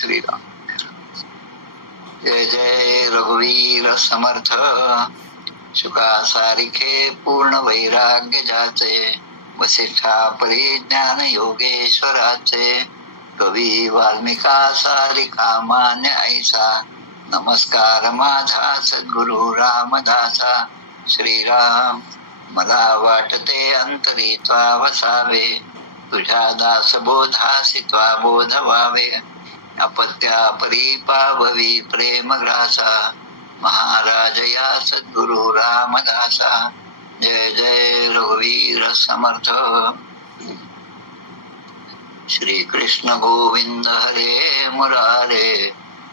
श्रीराम. जय जय रघुवीर समर्थ. शुका सारिखे पूर्ण वैराग्य जाचे, वसिष्ठा परिज्ञान योगेश्वराचे. कवी वाल्मिका सारिखा मान्य ऐसा, नमस्कार माझा सद्गुरु रामदासा. श्रीराम. मला वाटते अंतरी त्वा वसावे, तुझ्या दास बोधासी त्वा बोध व्हावे. अपत्या परी पाववी प्रेम ग्रासा, महाराज या सद्गुरु रामदासा. जय जय रघुवीर समर्थ. श्री कृष्ण गोविंद हरे मुरारे,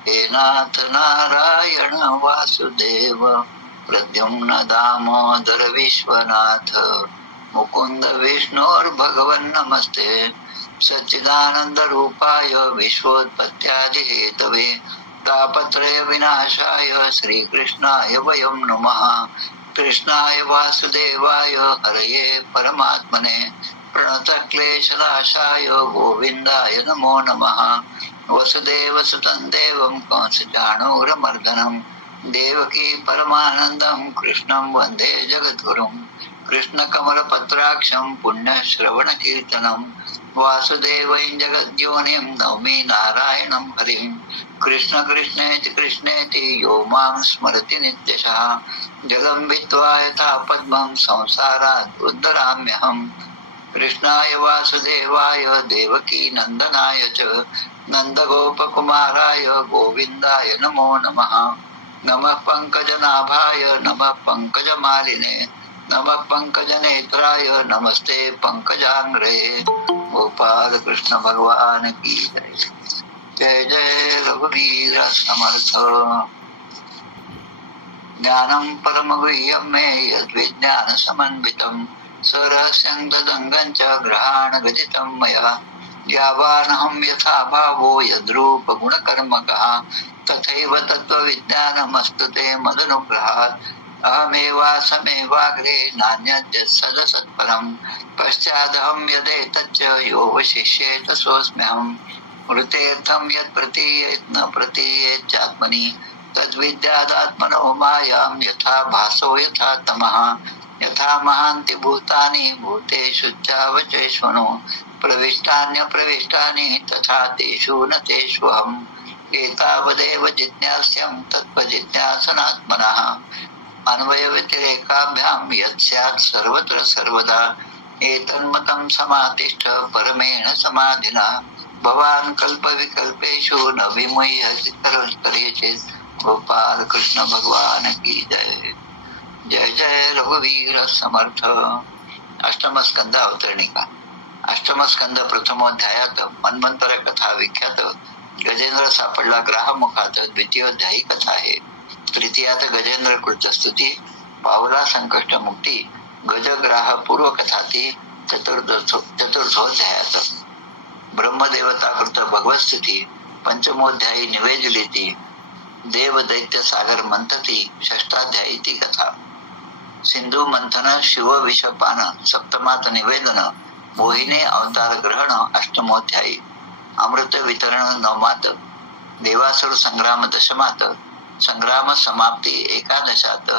हे नाथ नारायण वासुदेव. प्रद्युम्न दामोदर विश्वनाथ, मुकुंद विष्णोर भगवन नमस्ते. सच्चिदानंद रूपाय विश्वोत्पत्त्यादि हेतवे, तापत्रय विनाशाय श्रीकृष्णाय वयं नमः. कृष्णाय वासुदेवाय हरये परमात्मने, प्रणतक्लेशनाशाय गोविंदाय नमो नमः. वसुदेवसुतं देवं कंसचाणूरमर्दनं, देवकी परमानन्दं कृष्णं वन्दे जगद्गुरुं. कृष्णकमलपत्राक्षं पुण्यश्रवणकीर्तनं, वासुदेवं जगद्योनिं नौमि नारायणं हरिं. कृष्ण कृष्णेति कृष्णेति यो मां स्मरति नित्यशः, जलं भित्त्वा यथा पद्मं संसारात् उद्धराम्यहम्. कृष्णाय वासुदेवाय देवकी नंदनाय च, नन्दगोपकुमाराय गोविन्दाय नमो नमः. नमः पंकजनाभाय नमः पंकजमालिने, नमः पंकजनेत्राय नमस्ते पंकजांग्रे. गोपाल कृष्ण भगवान की जय. जय जय रघुवीर समर्थ. ज्ञानं परमगुह्यं मे यद्विज्ञान समन्वितं, सरहस्यं तदङ्गं च ग्रहाणगदितं मया. यावानहं यथा भावो यद्रूप गुणकर्मकः, तथैव तत्त्वविज्ञानमस्तु ते मदनुग्रहात्. अहमेवासमेवाग्रे नान्यद्यत् सदसत्परम्, पश्चादहं यदेतच्च यो वशिष्येत सोऽस्म्यहम्. मृतेऽर्थं यत् प्रतीयेत् न प्रतीयेच्चात्मनि, तद्विद्यादात्मनो मायां यथा भासो यथा तमः. यथा महान्ति भूतानि भूतेषु चावचेष्वनु, प्रविष्टान्यप्रविष्टानि तथा तेषु न तेष्वहम्. एतावदेव जिज्ञास्यं तत्त्वजिज्ञासनात्मनः, अन्वयव्यतिरेकाभ्यां यत् स्यात् सर्वत्र सर्वदा. एतन्मतं समातिष्ठ परमेण समाधिना, भवान् कल्पविकल्पेषु न विमुह्यसि करेचित्. गोपाल कृष्ण भगवान की जय. जय जय रघुवीर समर्थ. अष्टम स्कंद अवतरणिका. अष्टम स्कंद प्रथमोध्यायात मन्वंतर कथा विख्यात गजेंद्र सापडला ग्राहमुखात द्वितीयोध्यायी कथा आहे. तृतीयात गजेंद्र कृत स्तुती, पावला संकष्ट मुक्ती गजग्राह पूर्व कथाती. चतुर्थोध्यायात ब्रह्मदेवता कृत भगवत स्तुती, पंचमोध्यायी निवेदिलीती, देव दैत्य सागर मंथती. षष्ठाध्यायी ती कथा. सिंधू मंथन शिव विषपान सप्तमात निवेदन, मोहिनी अवतार ग्रहण अष्टमोध्यायी. अमृत वितरण नवमात, देवासुर संग्राम दशमात, संग्राम समाप्ती एकादशात,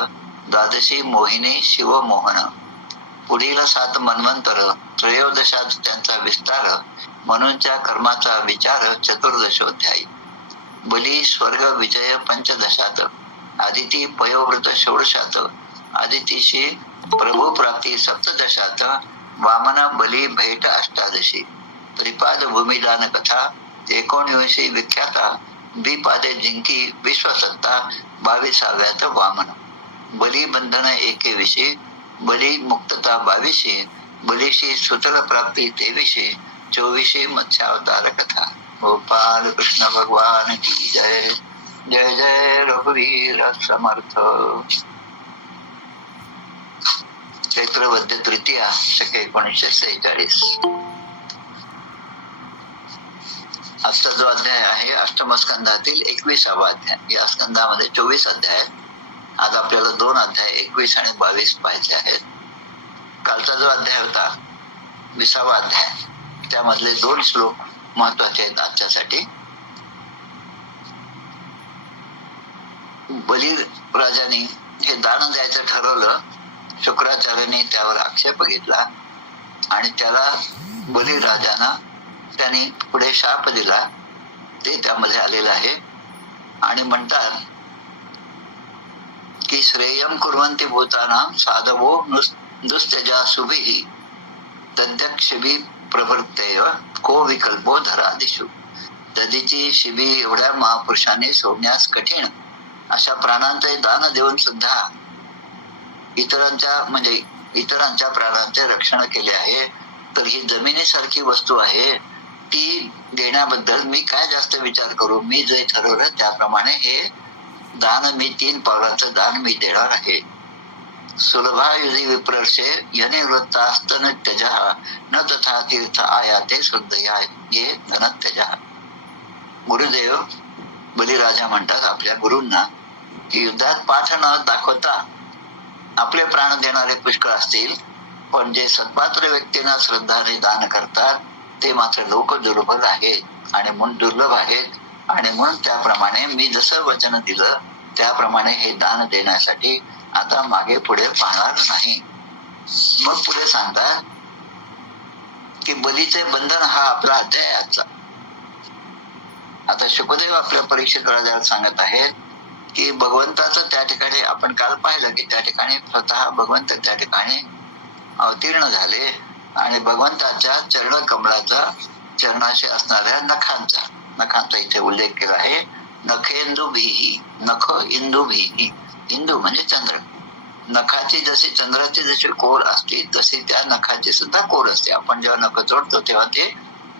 द्वादशी मोहिनी शिव मोहन. पुढील 7 मन्वंतर, त्रयोदशात त्यांचा विस्तार, मनूंच्या कर्माचा विचार चतुर्दशोध्यायी. बली स्वर्ग विजय पंचदशात, आदिती पयोवृत षोडशात, आदितीशी प्रभू प्राप्ती सप्तदशात, वामन बली भेट अष्टादशी. त्रिपाद भूमिदान कथा 19 विख्याता, द्विपादे जिंकी विश्वसत्ता 22व्यात वामन. बली बंधन 21, बली मुक्तता 22, बलीशी सुतळ प्राप्ती 23, 24 मत्स्यावतार कथा. गोपाल कृष्ण भगवान की जय. जय जय रघुवीर समर्थ. चैत्र वद्य तृतीया शक 1946. आजचा जो अध्याय आहे अष्टम स्कंदातील 21वा अध्याय. या स्कंदामध्ये 24 अध्याय. आज आपल्याला 2 अध्याय 21 आणि 22 पाहायचे आहेत. कालचा जो अध्याय होता 20वा अध्याय, त्यामधले 2 श्लोक महत्वाचे आहेत आजच्यासाठी. बली राजाने हे दान द्यायचं ठरवलं. शुक्राचार्याने त्यावर आक्षेप घेतला आणि त्याला बलिराजानं त्यांनी पुढे शाप दिला. ते त्यामध्ये आलेलं आहे. आणि म्हणतात की श्रेयम कुर्वन्ति भूतानां साधवो दुस्त्यजा सुभिः तद्यक्षिभी प्रवृत्तेय को विकल्पो धरादिषु. दधीची शिबी एवढ्या महापुरुषाने सोडण्यास कठीण अशा प्राणांचे दान देऊन सुद्धा इतरांच्या प्राणांचे रक्षण केले आहे. तर ही जमिनीसारखी वस्तू आहे, ती देण्याबद्दल मी काय जास्त विचार करू. मी जे ठरवलं त्याप्रमाणे हे दान, मी 3 पावलांचं दान मी देणार आहे. सुलभा युधी विप्रर्षे यने वृत्तास्तन त्यजः न तथा तीर्थ आयाते श्रद्धया ये धन त्यजः. गुरुदेव बलिराजा म्हणतात आपल्या गुरूंना की युद्धात पाठ न दाखवता आपले प्राण देणारे पुष्कळ असतील, पण जे सत्पात्र व्यक्तींना श्रद्धाने दान करतात ते मात्र लोक दुर्बल आहेत आणि म्हणून दुर्लभ आहेत. आणि म्हणून त्याप्रमाणे मी जसं वचन दिलं त्याप्रमाणे हे दान देण्यासाठी आता मागे पुढे पाहणार नाही. मग पुढे सांगतात की बलीचे बंधन हा आपला अध्याय आजचा. आता शुकदेव आपल्या परीक्षित राजाला सांगत आहेत की भगवंताचं त्या ठिकाणी आपण काल पाहिलं की त्या ठिकाणी स्वतः भगवंत त्या ठिकाणी अवतीर्ण झाले आणि भगवंताच्या चरण कमळाचा चरणाशी असणाऱ्या नखांचा इथे उल्लेख केला आहे. नखेंदू भीही, नख इंदू भीही. इंदू म्हणजे चंद्र. नखाची जशी चंद्राची जशी कोर असते तशी त्या नखाची सुद्धा कोर असते. आपण जेव्हा नख जोडतो तेव्हा ते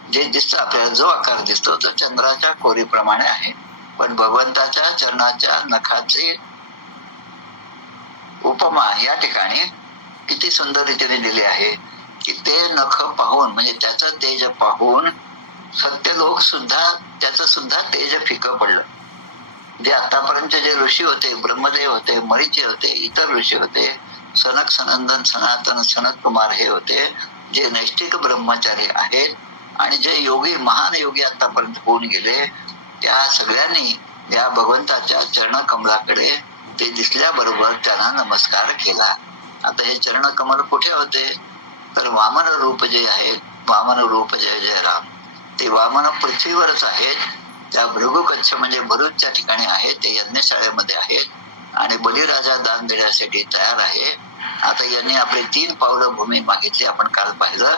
जे दिसतं आपल्याला, जो आकार दिसतो तो चंद्राच्या कोरीप्रमाणे आहे. पण भगवंताच्या चरणाच्या नखाची उपमा या ठिकाणी किती सुंदर रीतीने दिली आहे की ते नख पाहून म्हणजे त्याचं तेज पाहून सत्य लोक सुद्धा त्याचं सुद्धा तेज फिकं पडलं. जे आतापर्यंत जे ऋषी होते, ब्रह्मदेव होते, मरीची होते, इतर ऋषी होते, सनक सनंदन सनातन सनत कुमार हे होते, जे नैष्ठिक ब्रह्मचारी आहेत आणि जे योगी महान योगी आतापर्यंत होऊन गेले, त्या सगळ्यांनी या भगवंताच्या चरण कमलाकडे ते दिसल्याबरोबर त्यांना नमस्कार केला. आता हे चरण कमल कुठे होते तर वामन रूप जे आहे, वामन रूप जय जय राम, ते वामन पृथ्वीवरच आहेत. त्या भृगुकच्छ म्हणजे भरूचच्या ठिकाणी आहेत, ते यज्ञशाळेमध्ये आहेत आणि बलिराजा दान देण्यासाठी तयार आहे. आता यांनी आपले 3 पावलं भूमी मागितली. आपण काल पाहिलं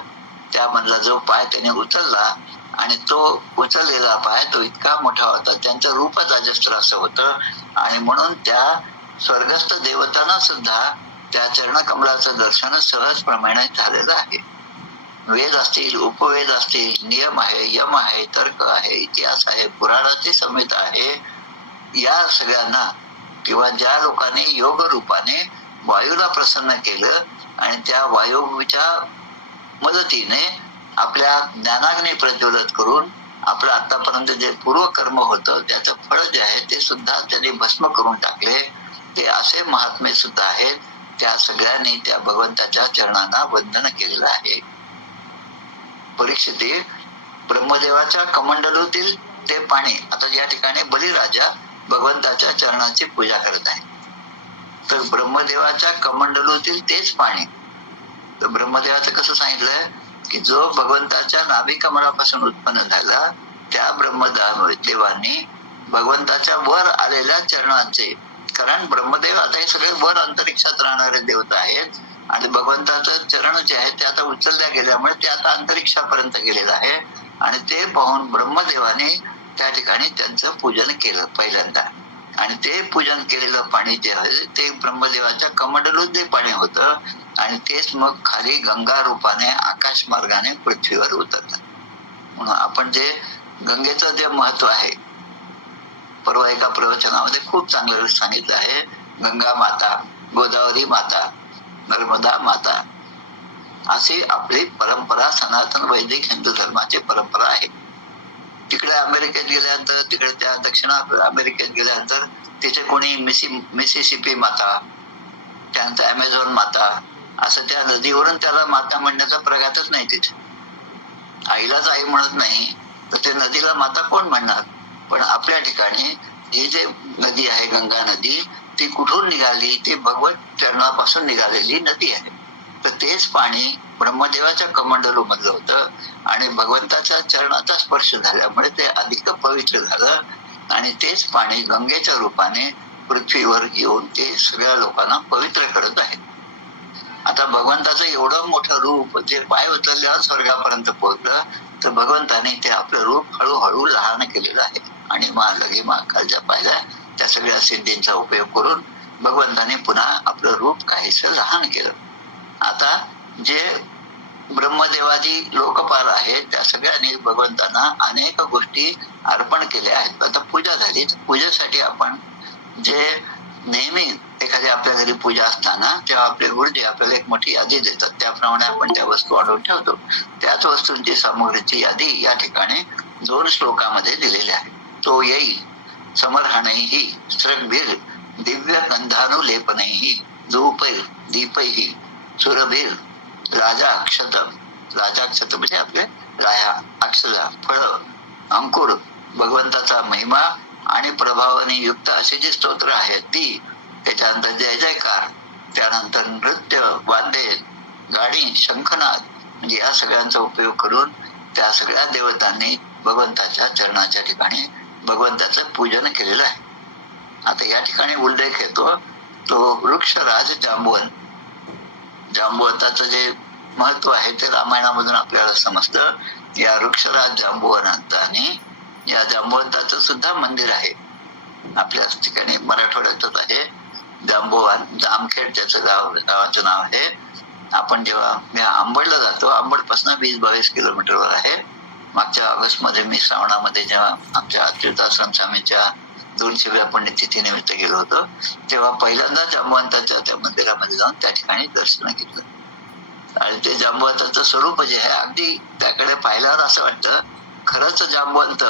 त्यामधला जो पाय त्याने उचलला आणि तो उचललेला पाय तो इतका मोठा होता, त्यांचं रूपच अजस्त्र असं होतं आणि म्हणून त्या स्वर्गस्थ देवतांना सुद्धा त्या चरणकमलाचं दर्शन सहजप्रमाणे झालेलं आहे. वेद असतील, उपवेद असतील, नियम आहे, यम आहे, तर्क आहे, इतिहास आहे, पुराणाची संहिता आहे. या सगळ्यांना किंवा ज्या लोकांनी योग रूपाने वायूला प्रसन्न केलं आणि त्या वायूच्या मदतीने आपल्या ज्ञानाग्नी प्रज्वलित करून आपलं आतापर्यंत जे पूर्वकर्म होतं त्याचं फळ जे आहे ते सुद्धा त्यांनी भस्म करून टाकले. ते असे महात्मे सुद्धा आहेत. त्या सगळ्यांनी त्या भगवंताच्या चरणांना वंदन केलेलं आहे. परीक्षिते ब्रह्मदेवाच्या कमंडलूतील ते पाणी. आता या ठिकाणी बलिराजा भगवंताच्या चरणाची पूजा करत आहे. तर ब्रह्मदेवाच्या कमंडलूतील तेच पाणी. तर ब्रह्मदेवाचं कसं सांगितलंय की जो भगवंताच्या नाभी कमळापासून उत्पन्न झाला त्या ब्रह्मदेवांनी भगवंताच्या वर आलेल्या चरणांचे, कारण ब्रह्मदेव आता हे सगळे वर अंतरिक्षात राहणारे देवता आहेत आणि भगवंताचं चरण जे आहे ते आता उचलल्या गेल्यामुळे ते आता अंतरिक्षापर्यंत गेलेलं आहे आणि ते पाहून ब्रह्मदेवाने त्या ठिकाणी त्यांचं पूजन केलं पहिल्यांदा. आणि ते पूजन केलेलं पाणी जे आहे ते ब्रह्मदेवाच्या कमंडलूत जे पाणी होतं आणि तेच मग खाली गंगा रूपाने आकाश मार्गाने पृथ्वीवर उतरलं. म्हणून आपण जे गंगेचं जे महत्व आहे परवा एका प्रवचनामध्ये खूप चांगलं सांगितलं आहे. गंगा माता, गोदावरी माता, नर्मदा माता अशी आपली परंपरा सनातन वैदिक हिंदू धर्माची परंपरा आहे. तिकडे अमेरिकेत गेल्यानंतर, तिकडे त्या दक्षिण अमेरिकेत गेल्यानंतर तिथे कोणी मिसिसिपी माता, त्यानंतर अमेझॉन माता, असं त्या नदीवरून त्याला माता म्हणण्याचा प्रघातच नाही. तिथे आईलाच आई म्हणत नाही तर ते नदीला माता कोण म्हणणार. पण आपल्या ठिकाणी ही जे नदी आहे गंगा नदी, ती कुठून निघाली? ती भगवत चरणापासून निघालेली नदी आहे. तर तेच पाणी ब्रह्मदेवाच्या कमंडलू मधलं होतं आणि भगवंताच्या चरणाचा स्पर्श झाल्यामुळे ते अधिक पवित्र झालं आणि तेच पाणी गंगेच्या रूपाने पृथ्वीवर येऊन ते सगळ्या लोकांना पवित्र करत आहे. आता भगवंताचं एवढं मोठं रूप जे पाय उचलल्यावर स्वर्गापर्यंत पोहोचलं, तर भगवंताने ते आपलं रूप हळूहळू लहान केलेलं आहे आणि लगे कालच्या पाहिल्या त्या सगळ्या सिद्धींचा उपयोग करून भगवंताने पुन्हा आपलं रूप काहीच लहान केलं. आता जे ब्रह्मदेवादी लोकपाल आहेत त्या सगळ्यांनी भगवंतांना अनेक गोष्टी अर्पण केल्या आहेत. आता पूजा झाली, पूजेसाठी आपण जे नेहमी एखाद्या आपल्या घरी पूजा असताना तेव्हा आपले गुरुजी आपल्याला एक मोठी यादी देतात, त्याप्रमाणे आपण त्या वस्तू आणून ठेवतो. त्याच वस्तूंची सामग्रीची यादी या ठिकाणी 2 श्लोकामध्ये दिलेली आहे. तो येईल समर्हणैहि स्रग्भिर दिव्य गंधानुलेपनैहि धूपैर दीपैहि सुरभिर राजाक्षतम. राजाक्षत म्हणजे आपले लाया, अक्षरा, फळ, अंकुर, भगवंताचा महिमा आणि प्रभावाने युक्त असे जे स्तोत्र आहेत ती, त्याच्यानंतर जय जयकार, त्यानंतर नृत्य, वाद्य, गाणी, शंखनाद, म्हणजे या सगळ्यांचा उपयोग करून त्या सगळ्या देवतांनी भगवंताच्या चरणाच्या ठिकाणी भगवंताचं पूजन केलेलं आहे. आता या ठिकाणी उल्लेख येतो तो वृक्षराज जांबुवन. जांबुवंताचं जे महत्व आहे ते रामायणामधून आपल्याला समजतं. या वृक्षराज जांबुवनांनी या जांबुवंताचं सुद्धा मंदिर आहे आपल्या ठिकाणी, मराठवाड्यातच आहे. जांबुवन, जामखेड त्याचं गावाचं नाव आहे. आपण जेव्हा आंबडला जातो, आंबड पासून 20-22 किलोमीटरवर आहे. मागच्या ऑगस्ट मध्ये मी श्रावणामध्ये जेव्हा आमच्या अच्युताश्रम स्वामीच्या 200व्या पुण्यतिथी निमित्त गेलो होतो, तेव्हा पहिल्यांदा जांबुवंताच्या त्या मंदिरामध्ये जाऊन त्या ठिकाणी दर्शन घेतलं. आणि ते जांबुवंताचं स्वरूप जे आहे अगदी त्याकडे पाहिल्यावर असं वाटतं खरंच जांबुवंत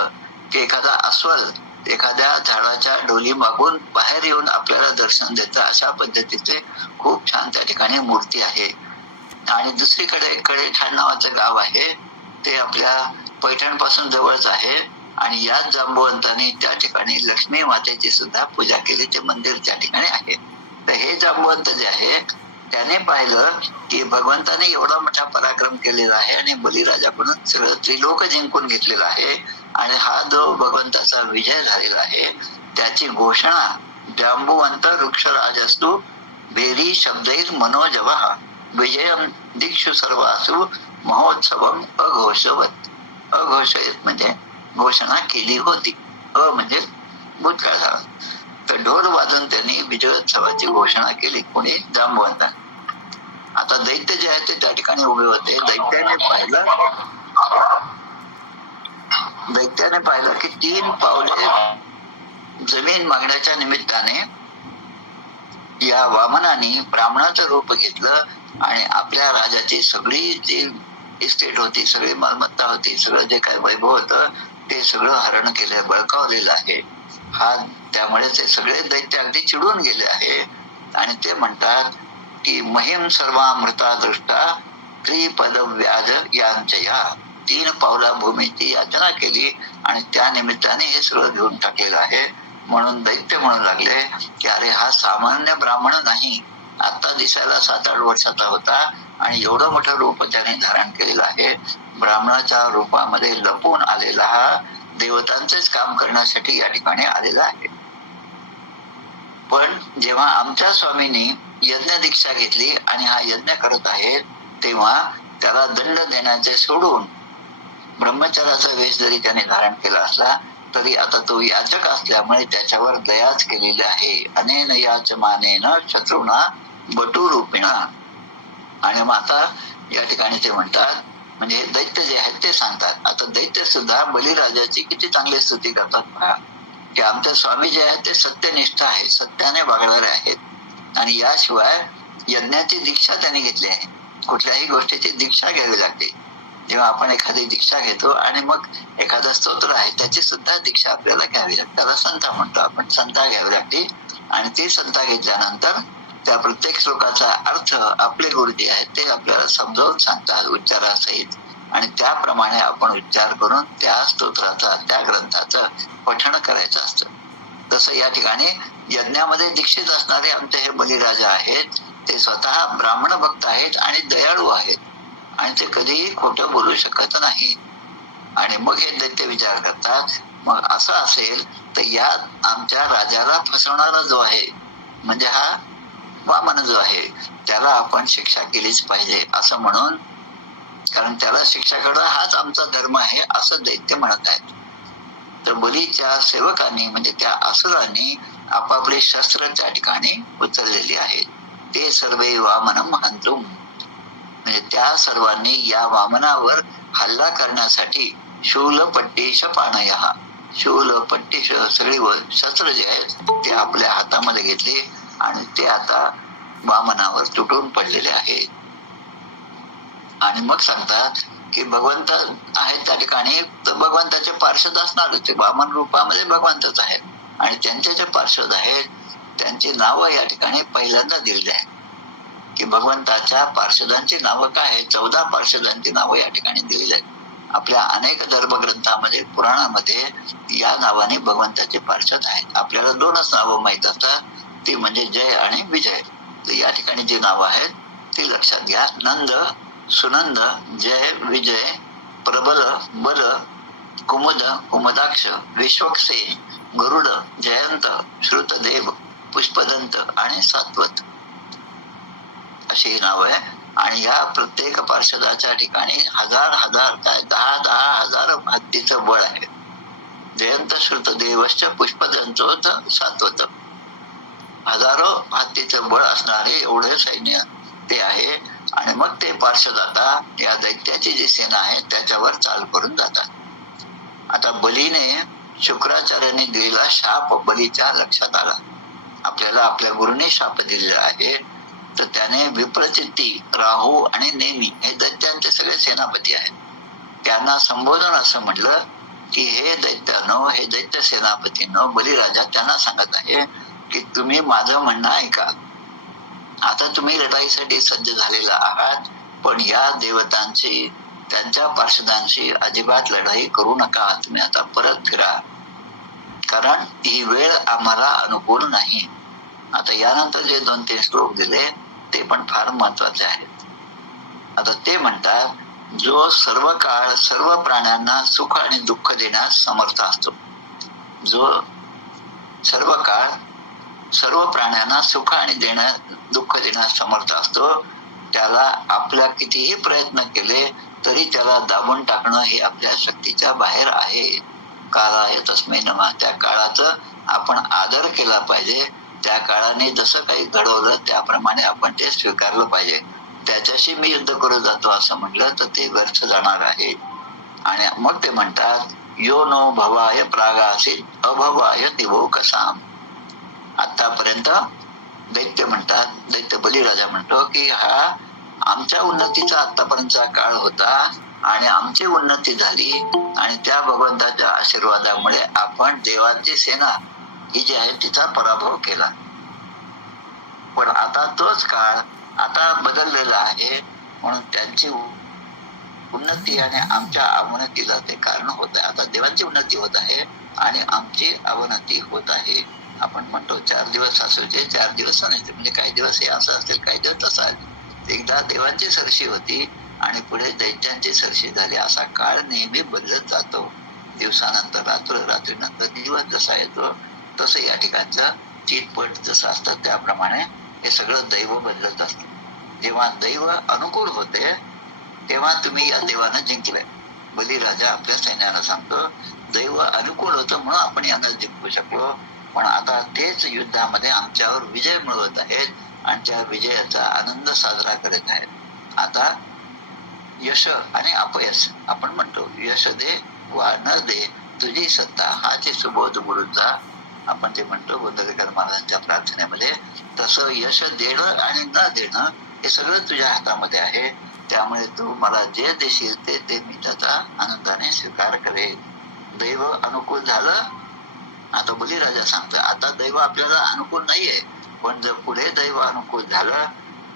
की एखादा अस्वल एखाद्या झाडाच्या डोली मागून बाहेर येऊन आपल्याला दर्शन देतं, अशा पद्धतीचे खूप छान त्या ठिकाणी मूर्ती आहे. आणि दुसरीकडे कडेठाण नावाचं गाव आहे, ते आपल्या पैठण पासून जवळच आहे. आणि याच जांबुवंताने त्या ठिकाणी लक्ष्मी मातेची सुद्धा पूजा केली, ते मंदिर त्या ठिकाणी आहे. तर हे जांबुवंत जे आहे त्याने पाहिलं की भगवंताने एवढा मोठा पराक्रम केलेला आहे आणि बलिराजाकडून सगळं त्रिलोक जिंकून घेतलेला आहे आणि हा जो भगवंताचा विजय झालेला आहे त्याची घोषणा जांबुवंत वृक्षराजस्तु भेरी शब्दैर मनोजवः विजयम दीक्षु सर्वासु महोत्सवम अघोषवत. अघोषयत म्हणजे घोषणा केली होती. म्हणजे भूतकाळ झाला. तर ढोल वाजून त्यांनी विजयोत्सवाची घोषणा केली. कोणी? जांबुवंत. आता दैत्य जे आहे ते त्या ठिकाणी उभे होते. दैत्याने पाहिलं की 3 पावले जमीन मागण्याच्या निमित्ताने या वामनाने ब्राह्मणाचं रूप घेतलं आणि आपल्या राजाची सगळी जी इस्टेट होती, सगळी मालमत्ता होती, सगळं जे काही वैभव होतं ते सगळं हरण केलं, बळकावलेलं आहे. त्यामुळे ते सगळे दैत्य अगदी चिडून गेले आहे आणि ते म्हणतात की महिम सर्वामृता दृष्टा त्रिपद व्याज यांचया. 3 पावला भूमीची याचना केली आणि त्या निमित्ताने हे सगळं घेऊन टाकलेलं आहे. म्हणून दैत्य म्हणू लागले की अरे हा सामान्य ब्राह्मण नाही, आता दिसायला 7-8 वर्षाचा होता आणि एवढं मोठं रूप त्याने धारण केलेलं आहे. ब्राह्मणाच्या रूपामध्ये लपून आलेला हा देवतांचेच काम करण्यासाठी या ठिकाणी आलेला आहे. पण जेव्हा आमच्या स्वामींनी यज्ञ दीक्षा घेतली आणि हा यज्ञ करत आहेत तेव्हा त्याला दंड देण्याचे सोडून ब्रह्मचार्याचा वेश जरी त्याने धारण केला असला तरी आता तो याचक असल्यामुळे त्याच्यावर दयाच केलेली आहे. अनेन याचमानेन शत्रुना बटुरूपिणा. आणि मग आता या ठिकाणी ते म्हणतात, म्हणजे दैत्य जे आहेत ते सांगतात. आता दैत्य सुद्धा बलिराजाची किती चांगली स्तुती करतात पहा, की आमचे स्वामी जे आहेत ते सत्यनिष्ठ आहेत, सत्याने वागणारे आहेत आणि याशिवाय यज्ञाची दीक्षा त्यांनी घेतली आहे. कुठल्याही गोष्टीची दीक्षा घ्यावी लागते. जेव्हा आपण एखादी दीक्षा घेतो आणि मग एखादा स्तोत्र आहे त्याची सुद्धा दीक्षा आपल्याला घ्यावी लागते. त्याला संता म्हणतो आपण, संता घ्यावी लागते. आणि ती संता घेतल्यानंतर त्या प्रत्येक श्लोकाचा अर्थ आपले गुरुजी आहेत ते आपल्याला समजावून सांगतात उच्चारासहित आणि त्याप्रमाणे आपण उच्चार करून त्या स्तोत्राचा, त्या ग्रंथाचं पठण करायचं असतं. तसं या ठिकाणी यज्ञामध्ये दीक्षित असणारे आमचे हे बलिराजा आहेत, ते स्वतः ब्राह्मण भक्त आहेत आणि दयाळू आहेत आणि ते कधीही खोटं बोलू शकत नाही. आणि मग हे दैत्य विचार करतात, मग असं असेल तर या आमच्या राजाला फसवणारा जो आहे म्हणजे हा वामन जो आहे त्याला आपण शिक्षा केलीच पाहिजे असं म्हणून, कारण त्याला शिक्षा करणं हाच आमचा धर्म आहे असं दैत्य म्हणत आहेत. तर बलीच्या सेवकांनी म्हणजे त्या असुरांनी आपापले शस्त्र त्या ठिकाणी उचललेली आहेत. ते सर्वे वामनम हंतुम, म्हणजे त्या सर्वांनी या वामनावर हल्ला करण्यासाठी शूल पट्टीश पाणयः, शूल पट्टीश सगळी शस्त्र जे आहेत ते आपल्या हातामध्ये घेतले आणि ते आता वामनावर तुटून पडलेले आहेत. आणि मग सांगतात की भगवंत आहेत त्या ठिकाणी, तर भगवंताचे पार्षद असणार, ते वामन रूपामध्ये भगवंतच आहेत आणि त्यांचे जे पार्षद आहेत त्यांची नावं या ठिकाणी पहिल्यांदा दिलेली आहेत. की भगवंताच्या पार्षदांची नावं काय आहेत, 14 पार्षदांची नावं या ठिकाणी दिलेली आहेत. आपल्या अनेक धर्मग्रंथामध्ये पुराणामध्ये या नावाने भगवंताचे पार्षद आहेत. आपल्याला 2च नावं माहीत असतात, ती म्हणजे जय आणि विजय. तर या ठिकाणी जी नावं आहेत ती लक्षात घ्या. नंद, सुनंद, जय, विजय, प्रबल, बल, कुमुद, कुमदाक्ष, विश्वक्सेन, गरुड, जयंत, श्रुतदेव, पुष्पदंत आणि सात्वत अशी नाव आहे. आणि या प्रत्येक पार्षदाच्या ठिकाणी हजार काय 10 हजार हत्तीचं बळ आहे. जयंत, श्रुतदेवश्च, पुष्पदंत, सात्वत, हजारो हत्तीचं बळ असणारे एवढे सैन्य ते आहे. आणि मग ते पार्षद आता या दैत्याची जी सेना आहे त्याच्यावर चाल करून जातात. आता बलीने शुक्राचार्यांनी दिलेला शाप बलीच्या लक्षात आला. आपल्याला आपल्या गुरुने शाप दिलेला आहे. तर त्याने विप्रचित्ती, राहू आणि नेमी हे दैत्यांचे सगळे सेनापती आहेत. त्यांना संबोधन असं म्हटलं की हे दैत्यानो, हे दैत्य सेनापतीनो, बलिराजा त्यांना सांगत आहे की तुम्ही माझं म्हणणं ऐका. आता तुम्ही लढाईसाठी सज्ज झालेला आहात, पण या देवतांची त्यांच्या पार्षदांशी अजिबात लढाई करू नका. तुम्ही आता परत फिरा, कारण ही वेळ आम्हाला अनुकूल नाही. आता यानंतर जे 2-3 श्लोक दिले ते पण फार महत्वाचे आहेत. आता ते म्हणतात, जो सर्व काळ सर्व प्राण्यांना सुख आणि दुःख देण्यास समर्थ असतो, जो सर्व काळ सर्व प्राण्यांना सुख आणि दुःख देण्यास समर्थ असतो, त्याला आपल्या कितीही प्रयत्न केले तरी त्याला दाबून टाकणं हे आपल्या शक्तीच्या बाहेर आहे. काळाय तस्मै नमः, त्या काळाचा आपण आदर केला पाहिजे. त्या काळाने जसं काही घडवलं त्याप्रमाणे आपण ते स्वीकारलं पाहिजे. त्याच्याशी मी युद्ध करू जातो असं म्हटलं तर ते व्यर्थ जाणार आहे. आणि मग ते म्हणतात, यो नो भवाय प्रागासीत अभवाय दिवो कसाम. आतापर्यंत दैत्य म्हणतात, दैत्य बलिराजा म्हणतो की हा आमच्या उन्नतीचा आतापर्यंतचा काळ होता आणि आमची उन्नती झाली आणि त्या भगवंताच्या आशीर्वादामुळे आपण देवांची सेना ही जी आहे तिचा पराभव केला. पण आता तोच काळ आता बदललेला आहे, म्हणून त्यांची उन्नती आणि आमच्या अवनतीला ते कारण होत आहे. आता देवांची उन्नती होत आहे आणि आमची अवनती होत आहे. आपण म्हणतो 4 दिवस असायचे, 4 दिवस नाही, म्हणजे काही दिवस हे असं असेल, काही दिवस तसं आहे. एकदा देवांची सरशी होती आणि पुढे दैत्यांची सरशी झाली. असा काळ नेहमी बदलत जातो. दिवसानंतर रात्र, रात्रीनंतर दिवस जसा येतो तसं या ठिकाणचं चितपट जसं असतं त्याप्रमाणे हे सगळं दैव बदलत असतं. जेव्हा दैव अनुकूल होते तेव्हा तुम्ही या देवानं जिंकले. बलिराजा आपल्या सैन्याला सांगतो, दैव अनुकूल होतं म्हणून आपण यांना जिंकू शकलो, पण आता तेच युद्धामध्ये आमच्यावर विजय मिळवत आहेत आणि त्या विजयाचा आनंद साजरा करत आहेत. आता यश आणि अपयश आपण म्हणतो, यश दे वा न दे तुझी सत्ता, हा जे सुबोध गुरूंचा आपण जे म्हणतो बुद्धविकार महाराजांच्या प्रार्थनेमध्ये, तसं यश देणं आणि न देणं हे सगळं तुझ्या हातामध्ये आहे. त्यामुळे तू मला जे देशील ते मी त्याचा आनंदाने स्वीकार करेल. दैव अनुकूल झालं. आता बलिराजा सांगतो, आता दैव आपल्याला अनुकूल नाहीये, पण जर पुढे दैव अनुकूल झालं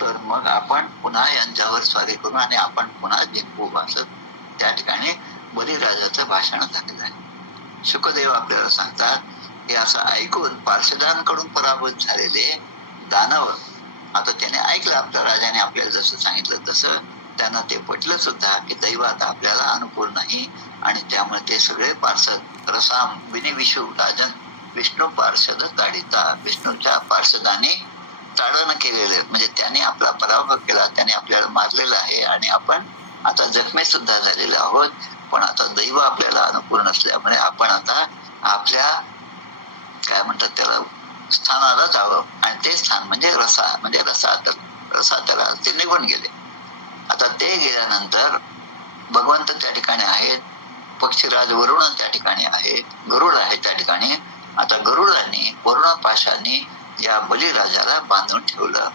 तर मग आपण पुन्हा यांच्यावर स्वारी करू आणि आपण पुन्हा जिंकू, असं त्या ठिकाणी बलिराजाचं भाषण झालेलं आहे. शुकदेव आपल्याला सांगतात हे असं ऐकून पार्षदांकडून पराभूत झालेले दानव, आता त्याने ऐकलं आपल्या राजाने आपल्याला जसं सांगितलं तसं, त्यांना ते पटलं सुद्धा की दैव आता आपल्याला अनुकूल नाही. आणि त्यामुळे ते सगळे पार्षद रसाम विने विष्णू राजन विष्णू पार्षद ताडिता, विष्णूच्या पार्षदाने ताडण केलेले, म्हणजे त्याने आपला पराभव केला, त्याने आपल्याला मारलेला आहे आणि आपण आता जखमी सुद्धा झालेले आहोत. पण आता दैव आपल्याला अनुकूल नसल्यामुळे आपण आता आपल्या काय म्हणतात त्याला स्थानाला जावं. आणि ते स्थान म्हणजे रसातला ते निघून गेले. आता ते गेल्यानंतर भगवंत त्या ठिकाणी आहेत, पक्षीराज वरुण त्या ठिकाणी आहेत, गरुड आहे त्या ठिकाणी. आता गरुडाने वरुण पाशाने या बलिराजाला बांधून ठेवलं.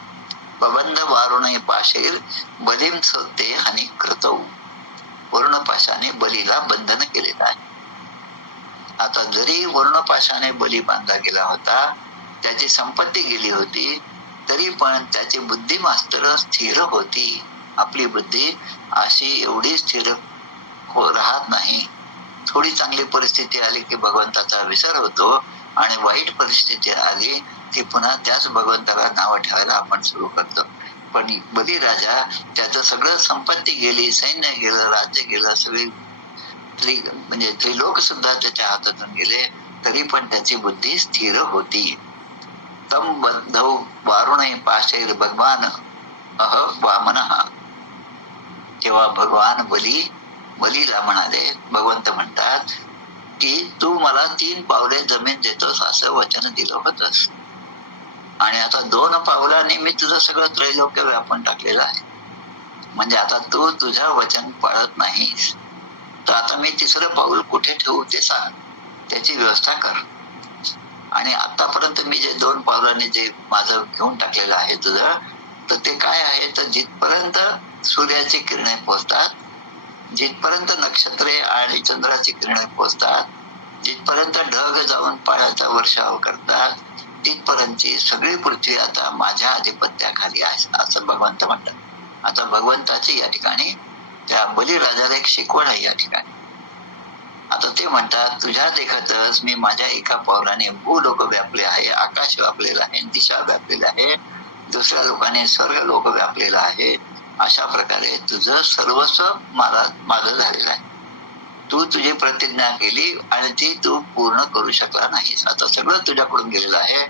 बबंध वारुण पाशेर बलिम सोते हानी कृतौ, वरुण पाशाने बलीला बंधन केलेलं आहे. आता जरी वरुण पाशाने बली बांधला गेला होता, त्याची संपत्ती गेली होती, तरी पण त्याची बुद्धी मात्र स्थिर होती. आपली बुद्धी अशी एवढी स्थिर राहत नाही. थोडी चांगली परिस्थिती आली की भगवंताचा विसर होतो, आणि वाईट परिस्थिती आली की पुन्हा त्याच भगवंताला नाव ठेवायला आपण सुरू करतो. पण बलिराजा, त्याचं सगळं संपत्ती गेली, सैन्य गेलं, राज्य गेलं, सगळी म्हणजे त्रिलोक सुद्धा त्याच्या हातातून गेले, तरी पण त्याची बुद्धी स्थिर होती. तम बद्धौ वारुणे पाशैर भगवान अह वामनः, तेव्हा भगवान बलीला म्हणाले, भगवंत म्हणतात की तू मला 3 पावले जमीन देतोस असं वचन दिलं होतंस, आणि आता 2 पावलांनी मी तुझं सगळं त्रैलोक्य व्यापून टाकलेलं आहे. म्हणजे आता तू तुझं वचन पाळत नाहीस, तर आता मी 3रं पाऊल कुठे ठेवू ते सांग, त्याची व्यवस्था कर. आणि आतापर्यंत मी जे 2 पावलांनी जे माझं घेऊन टाकलेलं आहे तुझं, तर ते काय आहे, तर जिथपर्यंत सूर्याची किरणे पोहोचतात, जिथपर्यंत नक्षत्रे आणि चंद्राची किरणे पोहोचतात, जिथपर्यंत ढग जाऊन पाण्याचा वर्षाव करतात, तिथपर्यंतची सगळी पृथ्वी आता माझ्या आधिपत्याखाली आहे असं भगवंत म्हणतात. आता भगवंताची या ठिकाणी त्या बलिराजाला एक शिकवण आहे या ठिकाणी. आता ते म्हणतात, तुझ्या देखतच मी माझ्या एका पावलाने भूलोक व्यापले आहे, आकाश व्यापलेला आहे, दिशा व्यापलेला आहे, दुसऱ्या लोकांनी स्वर्ग लोक व्यापलेला आहे. अशा प्रकारे तुझं सर्वस्व माझं झालेलं आहे. तू तुझी प्रतिज्ञा केली आणि ती तू पूर्ण करू शकला नाहीस. आता सगळं तुझ्याकडून गेलेलं आहे,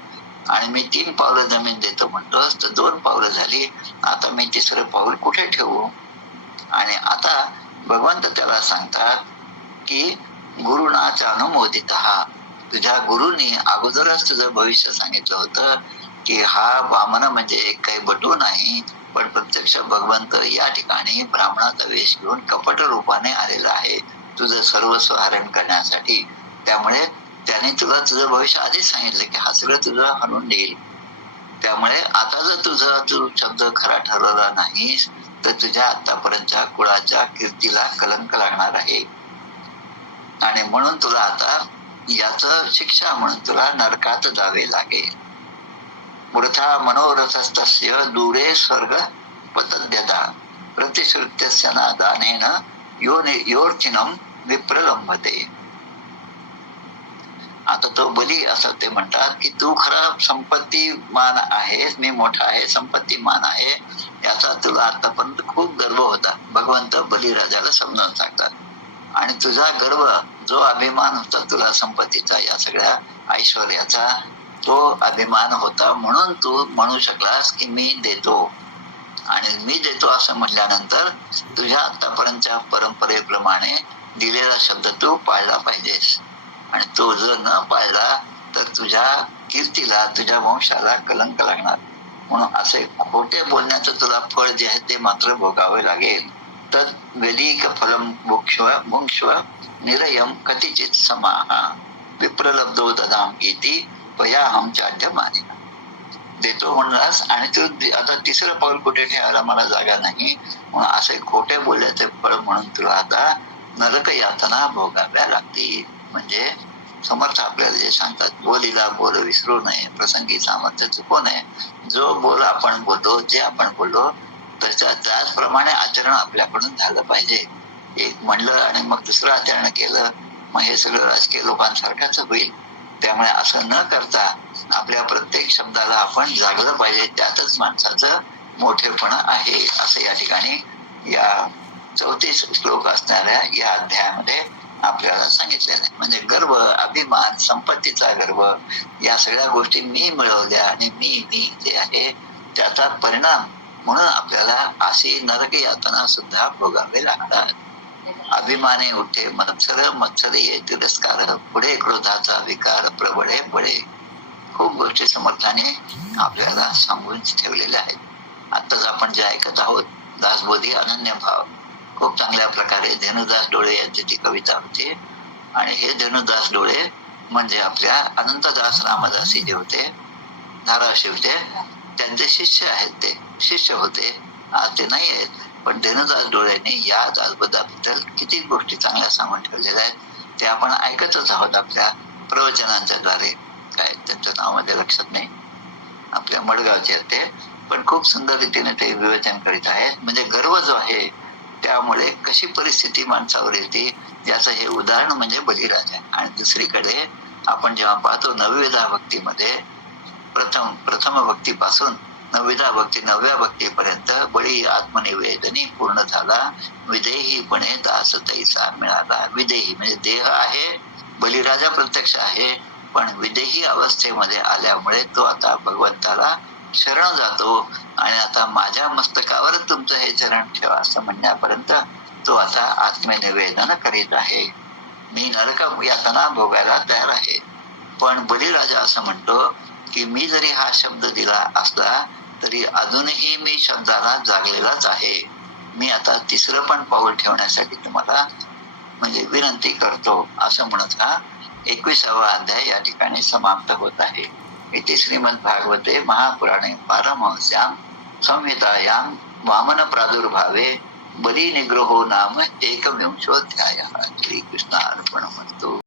आणि मी 3 पावलं जमीन देतो म्हणतोस, तर 2 पावलं झाली, आता मी 3रं पाऊल कुठे ठेवू. आणि आता भगवंत त्याला सांगतात की गुरुनाचा अनुमोदित, तुझ्या गुरुनी अगोदरच तुझं भविष्य सांगितलं होतं की हा वामन म्हणजे एक काही बटू नाही, पण प्रत्यक्ष भगवंत या ठिकाणी ब्राह्मणाचा वेश घेऊन कपट रूपाने आलेला आहे तुझं सर्वस्व हरण करण्यासाठी. त्यामुळे त्याने तुला तुझं भविष्य आधीच सांगितलं की हा सगळं तुझं हरून देईल. त्यामुळे आता जर तू शब्द खरा ठरवला नाहीस, तर तुझ्या आतापर्यंतच्या कुळाच्या कीर्तीला कलंक लागणार आहे. आणि म्हणून तुला आता याच शिक्षा म्हणून तुला नरकात जावे लागेल. वृथा मनोरथस्तस्य दूरे स्वर्ग पतद्यता प्रतिश्रुत्यस्य नादानेन योर्चिनम विप्रलंबते. आता तो बली असं ते म्हणतात की तू खरा संपत्तीमान आहेस, मी मोठा आहे, संपत्तीमान आहे, याचा तुला आतापर्यंत खूप गर्व होता. भगवंत बलिराजाला समजावून सांगतात, आणि तुझा गर्व जो अभिमान होता तुला संपत्तीचा, या सगळ्या ऐश्वर्याचा, तो अभिमान होता, म्हणून तू म्हणू शकलास की मी देतो. आणि मी देतो असं म्हटल्यानंतर तुझ्या आतापर्यंतच्या परंपरेप्रमाणे दिलेला शब्द तू पाळला पाहिजेस. आणि तो जर न पाळला तर तुझ्या कीर्तीला, तुझ्या वंशाला कलंक लागणार. म्हणून असे खोटे बोलण्याचं तुला फळ जे आहे ते मात्र भोगावे लागेल. तद वेदिक फलम भुंक्ष्व निरयम कतिचित समाहा विप्रलब्धो ददाम इति पयाहम चाढ्य माने. देतो म्हणलास आणि तू आता 3रं पाऊल कुठे ठेवायला मला जागा नाही, म्हणून असे खोटे बोलल्याचे फळ म्हणून तुला आता नरक यातना भोगाव्या लागतील. म्हणजे समर्थ आपल्याला जे सांगतात, बोलीला बोल विसरू नये, प्रसंगी सामर्थ्य चुकू नये. जो बोल आपण बोललो, जे आपण बोललो त्याचप्रमाणे आचरण आपल्याकडून झालं पाहिजे. एक म्हणलं आणि मग दुसरं आचरण केलं, मग हे सगळं राजकीय लोकांसारखंच होईल. त्यामुळे असं न करता आपल्या प्रत्येक शब्दाला आपण जागलं पाहिजे, त्यातच माणसाचं मोठेपण आहे असं या ठिकाणी या 34 श्लोक असणाऱ्या या अध्यायामध्ये आपल्याला सांगितलेलं आहे. म्हणजे गर्व, अभिमान, संपत्तीचा गर्व, या सगळ्या गोष्टी मी मिळवल्या आणि मी जे आहे त्याचा परिणाम म्हणून आपल्याला अशी नरक यातना सुद्धा भोगावे लागतात. अभिमाने उठे मत्सर ये तिरस्कार, पुढे क्रोधाचा विकार प्रबळे बळे. खूप गोष्टी समर्थाने आपल्याला सांगून ठेवलेल्या आहेत. आताच आपण जे ऐकत आहोत दासबोधी अनन्य भाव, खूप चांगल्या प्रकारे धेनुदास डोळे यांची ती कविता होती. आणि हे धेनुदास डोळे म्हणजे आपल्या अनंतदास रामदासी जे होते, धाराशिव होते, त्यांचे शिष्य आहेत. ते शिष्य होते, आज ते नाही आहेत. पण धेनुदास डोळेने या दासबोधाबद्दल किती गोष्टी चांगल्या सांगून ठेवलेल्या आहेत. ते आपण ऐकतच आहोत आपल्या प्रवचनांच्या द्वारे. काय त्यांचं नाव मध्ये लक्षात नाही, आपल्या मडगावचे आहेत ते, पण खूप सुंदर रीतीने ते विवेचन करीत आहेत. म्हणजे गर्व जो आहे त्यामुळे कशी परिस्थिती माणसावर येते याचं हे उदाहरण म्हणजे बलिराजा. आणि दुसरीकडे आपण जेव्हा पाहतो नवविधा भक्तीमध्ये प्रथम भक्तीपासून नवविधा भक्ती 9व्या भक्तीपर्यंत बळी आत्मनिवेदनी पूर्ण झाला, विदेहीपणे दास तैसा मिळाला. विदेही म्हणजे देह आहे, बलिराजा प्रत्यक्ष आहे, पण विदेही अवस्थेमध्ये आल्यामुळे तो आता भगवंताला शरण जातो. आणि आता माझ्या मस्तकावर तुमचं हे चरण ठेवा असं म्हणण्यापर्यंत तो आता आत्मनिवेदन करीत आहे. मी नरक यातना भोगायला तयार आहे. पण बलिराजा असं म्हणतो की मी जरी हा शब्द दिला असला तरी अजूनही मी शब्दाला जागलेलाच आहे. मी आता तिसरं पण पाऊल ठेवण्यासाठी तुम्हाला म्हणजे विनंती करतो असं म्हणत हा 21वा अध्याय या ठिकाणी समाप्त होत आहे. इति श्रीमद् भागवते महापुराणे पारमहंस्यां संहितायां वामन प्रादुर्भावे बली निग्रहो नाम एकविंशोऽध्यायः. श्रीकृष्णार्पणमस्तु.